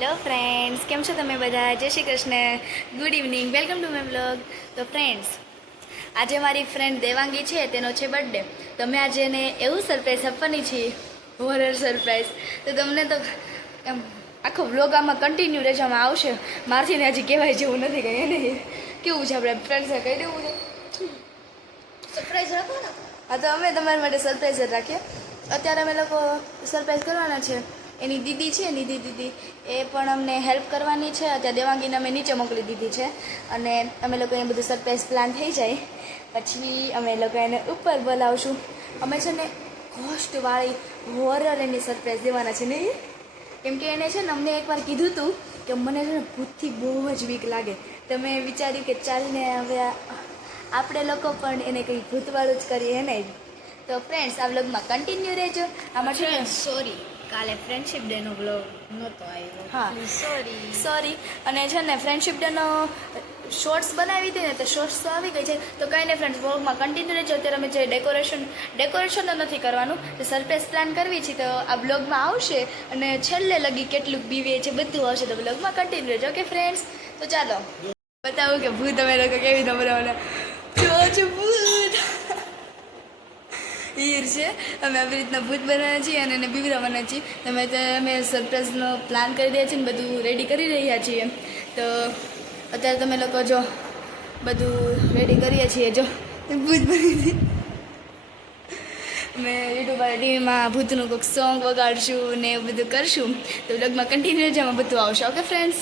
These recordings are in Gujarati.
હેલો ફ્રેન્ડ્સ, કેમ છો તમે બધા? જય Shri Krishna, good evening, welcome to my blog. તો ફ્રેન્ડ્સ, આજે મારી ફ્રેન્ડ દેવાંગી છે, તેનો છે બર્થડે. તો મેં આજે એને એવું સરપ્રાઈઝ આપવાની છે, હોરર સરપ્રાઈઝ. તો તમને તો એમ આખો બ્લોગ આમાં કન્ટિન્યુ રહેવામાં આવશે. મારથી ને હજી કહેવાય જેવું નથી કંઈ એને કેવું છે, આપણે ફ્રેન્ડ્સે કહી દેવું છે સરપ્રાઈઝ રાખો ને. હા, તો અમે તમારા માટે સરપ્રાઈઝ જ રાખીએ. અત્યારે અમે લોકો સરપ્રાઈઝ કરવાના છે. એની દીદી છે, નિધિ દીદી, એ પણ અમને હેલ્પ કરવાની છે. અત્યારે દેવાંગીને અમે નીચે મોકલી દીધી છે અને અમે લોકો એને બધું સરપ્રાઈઝ પ્લાન થઈ જાય પછી અમે લોકો એને ઉપર બોલાવશું. અમે છે ને ઘોસ્ટવાળી હોરર એની સરપ્રાઈઝ દેવાના છે નહીં, કેમ કે એને છે ને અમને એકવાર કીધું હતું કે મને છે ને ભૂતથી બહુ જ બીક લાગે. તો મેં વિચાર્યું કે ચાલને હવે આપણે લોકો પણ એને કંઈ ભૂતવાળું જ કરીએ ને. તો ફ્રેન્ડ્સ, આ વ્લોગમાં કન્ટિન્યુ રહેજો. આમાં છે ને સોરી, કાલે ફ્રેન્ડશિપ ડેનો બ્લોગ નહોતો આવ્યો. હા, સોરી. અને છે ને ફ્રેન્ડશિપ ડેનો શોર્ટ્સ બનાવી હતી ને, તો શોર્ટ્સ તો આવી ગઈ છે. તો કંઈ નહીં ફ્રેન્ડ્સ, બ્લોગમાં કન્ટિન્યુ રહેજો. અત્યારે અમે જે ડેકોરેશન તો નથી કરવાનું, જે સરપ્રાઈઝ પ્લાન કરવી છે તો આ બ્લોગમાં આવશે અને છેલ્લે લગી કેટલું બીવે છે બધું આવશે. તો બ્લોગમાં કન્ટિન્યુ રહેજો. ઓકે ફ્રેન્ડ્સ, તો ચાલો બતાવું કે ભૂત અમે લોકો કેવી રીતે બનાવવાના. જો છે ભૂત હીર છે. અમે આવી રીતના ભૂત બનાવ્યા છીએ અને એને બીવરાવાના છીએ. અમે સરપ્રાઈઝનો પ્લાન કરી રહ્યા છીએ ને બધું રેડી કરી રહ્યા છીએ. તો અત્યારે તમે લોકો જો બધું રેડી કરીએ છીએ. જો ભૂત બની અમે યુટ્યુબ ટીવીમાં ભૂતનું કોઈક સોંગ વગાડશું ને એવું બધું કરશું. તો બ્લોગમાં કન્ટિન્યુ જ એમાં બધું આવશે. Okay friends.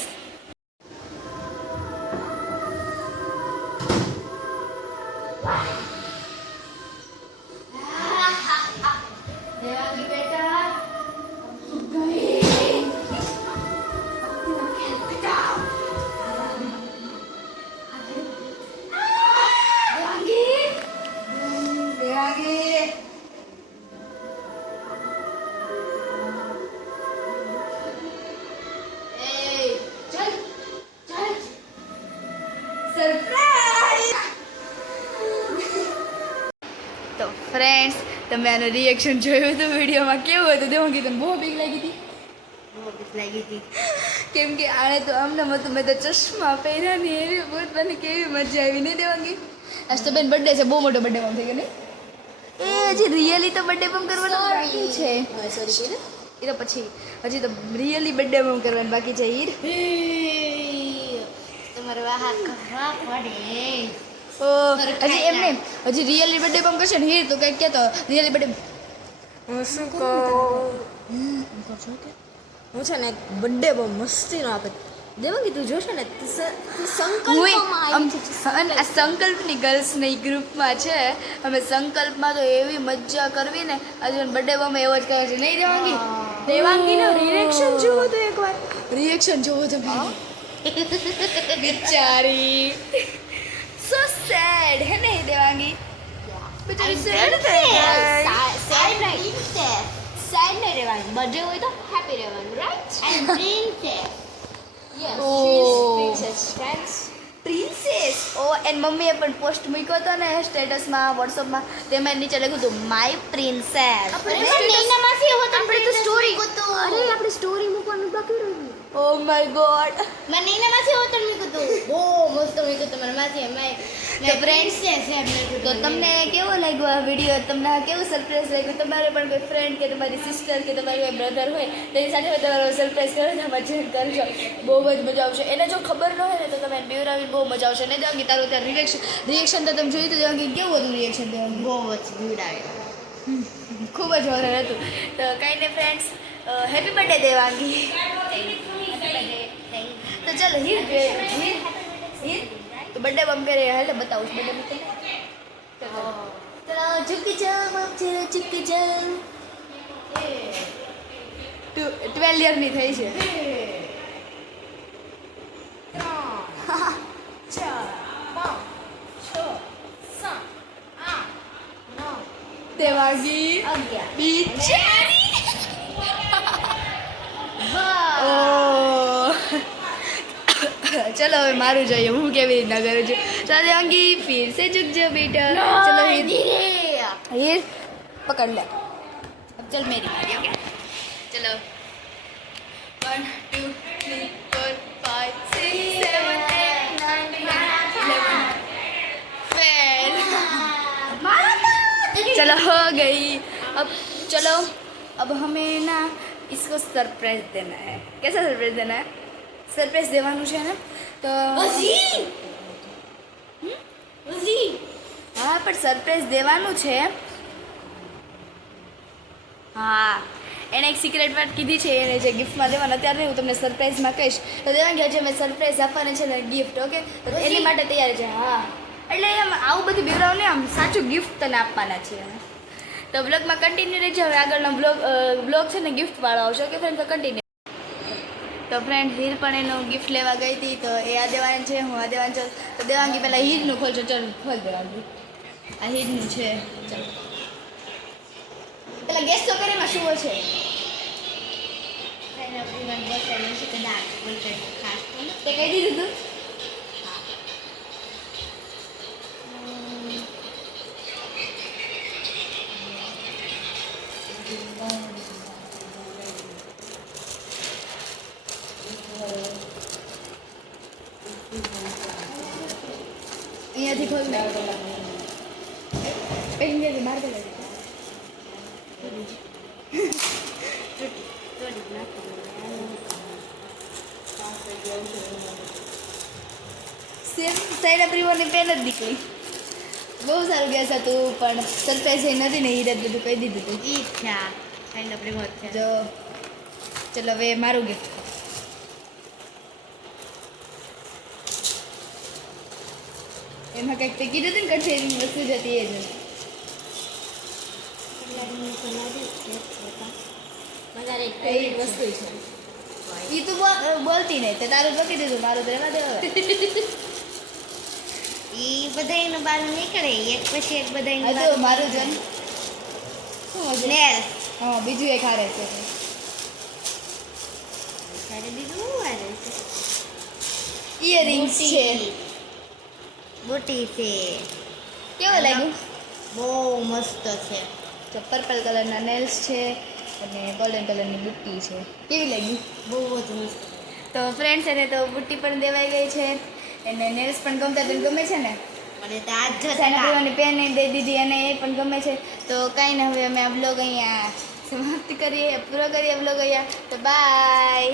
તો ફ્રેન્ડ્સ, તમે આનું રિએક્શન જોયું હતું વિડીયોમાં, કેવું હતું? દેવાંગી તને બહુ બીક લાગી હતી કેમ કે આણે તો આમને હતું, મેં તો ચશ્મા પહેર્યા ને એવી બહુ મને કેવી મજા આવી નહીં દેવાંગી? આજ તો બેન બર્થડે છે, બહુ મોટો બર્થડે પમ્પ થઈ ગયો ને. એ હજી રિયલી તો બર્થડે પમ્પ કરવાનો બાકી છે. સોરી, એ તો પછી હજી તો રિયલી બર્થડે પમ્પ કરવાનું બાકી છે. તમારે વાહ કરવા પડે. હજી એમ નહીં, હજી રિયલી બર્થડે પમ્પ કરશે ને હીર તો કંઈક કહેતો રિયલી બર્થડે હું શું કહું, હું છે ને બર્થડે બહુ મસ્તીનો આપે. દેવાંગી તું જોશે ને, આ સંકલ્પની ગર્લ્સની ગ્રુપમાં છે. અમે સંકલ્પમાં તો એવી મજા કરવી ને, હજુ બર્થડે બમાં એવો જ કરે છે નહીં દેવાંગી? દેવાંગીનો રિએક્શન જુઓ તો એકવાર. રિએક્શન જોવો તમે, બિચારી સો સેડ હે નહીં દેવાંગી? બિચારી સેડ સાઈડ નહીં રહેવાનું, બર્થડે હોય તો હેપી રહેવાનું, રાઈટ? પ્રિન્સેસ. ઓ એન મમ્મીએ પણ પોસ્ટ મૂક્યો હતો ને સ્ટેટસમાં, વોટ્સઅપમાં, તેમાં નીચે લખ્યું હતું માય પ્રિન્સેસ. આપણે સ્ટોરી મૂકવાનું બાકી રહ્યું. Oh my God. મને એના માસી હોતન મૂક્યું હતું, બહુ મસ્ત મૂક્યું હતું. મને માસી તો ફ્રેન્ડ્સ, તો તમને કેવો લાગ્યો આ વિડીયો? તમને કેવું સરપ્રાઈઝ લાગ્યું? તમારે પણ કોઈ ફ્રેન્ડ કે તમારી સિસ્ટર કે તમારી કોઈ બ્રધર હોય તેની સાથે તમારો સરપ્રાઈઝ કરો ને મજા કરજો, બહુ જ મજા આવશે. એને જો ખબર ન હોય ને તો તમે બીવરાવી બહુ મજા આવશે. ને દેવાંગી તારું ત્યાં રિએક્શન તો તમે જોયું તો દેવાંગી કેવું હતું રિએક્શન? દેવાંગી બહુ જ ભીડાવ્યો, ખૂબ જ હોરર હતું. તો કંઈ નહીં ફ્રેન્ડ્સ, હેપી બર્થડે દેવાંગી. તો ચાલો હીર તો બર્થડે બમ કરે હાલે બતાવું બર્થડે ચલો ચૂકી જાઓ, ચૂકી જાઓ. 12 યરની થઈ છે. દેવાંગી બિચારી. ચલો હવે મારું જોઈએ હું કેવી રીતના કરું છું. ચાલો દેવાંગી ફિર સે ઝુક જાઓ બેટા. ચલો હીર પકડ લે. अब चल मेरी बारी. ओके चलो 1 2 3 गई। अब चलो, अब हमें ना इसको सरप्राइज देना है। कैसा सरप्राइज देना है? सरप्राइज દેવાનું છે ને તો હા પણ સરપ્રાઈઝ દેવાનું છે. હા એણે એક સિક્રેટ વાત કીધી છે, એને જે ગિફ્ટમાં દેવાનું અત્યારે હું તમને સરપ્રાઈઝમાં કહીશ. તો દેવાંગી આજે મેં સરપ્રાઈઝ આપવાની છે ને ગિફ્ટ, ઓકે? તો એની માટે તૈયાર છે. હા એટલે એમ આવું બધું બીવરાવને આમ સાચું ગિફ્ટ તને આપવાના છે. તો બ્લોગમાં કન્ટિન્યુ રહેજો. હવે આગળનો બ્લોગ છે ને ગિફ્ટવાળો આવશે, ઓકે ફ્રેન્ડ? તો કન્ટિન્યુ. તો ફ્રેન્ડ હીર પણ એનું ગિફ્ટ લેવા ગઈ હતી, તો એ આ દેવાની છે, હું આ દેવાની છું. તો દેવાંગી પહેલાં હીરનું ખોલજો. ચાલ ખોલ દેવાંગી. આ હીરનું છે. ચાલ પેલા ગેસ તો કરે એમાં શું હોય છે? તો કહી દીધું તું. અહીંયાથી ખોલ દે. અહીંયાથી બહાર પેલા સેમ સાઈડ પ્રિવોની પેન જ નીકળી. બહુ સારું ગેસ હતું, પણ સરપ્રાઈઝ એ નથી ને, હીરત બધું કહી દીધું હતું. જો ચલો હવે મારું ગિફ્ટ. એમાં કંઈક તે કીધું હતું ને કઠેરીની વસ્તુ જતી એ જ કઈ વસ્તુ છે એ તું બોલતી નહીં. તે તારું તો કીધું હતું, મારું તો એમાં દેવા. ઈ બધાયનું બહાર નીકળે એક પછી એક બધાયનું હા તો મારું જન શું હશે? નેલ હા બીજું એક હારે છે. ત્યારે બીજું શું આવે છે? ઇયરિંગ્સ છે. બુટી છે. કેવું લાગ્યું? બહુ મસ્ત છે. તો પર્પલ કલરના નેલ્સ છે અને ગોલ્ડન કલરની બુટ્ટી છે. કેવી લાગી? બહુ જ મસ્ત. તો ફ્રેન્ડ્સ એને તો બુટ્ટી પણ દેવાઈ ગઈ છે, એને નેલ્સ પણ ગમતા તને ગમે છે ને? મને તો આજ સાના પીવાની પેન દઈ દીધી અને એ પણ ગમે છે. તો કાંઈ ના, હવે અમે આ બ્લોગ અહીંયા સમાપ્ત કરીએ, પૂરો કરીએ બ્લોગ અહીંયા. તો બાય.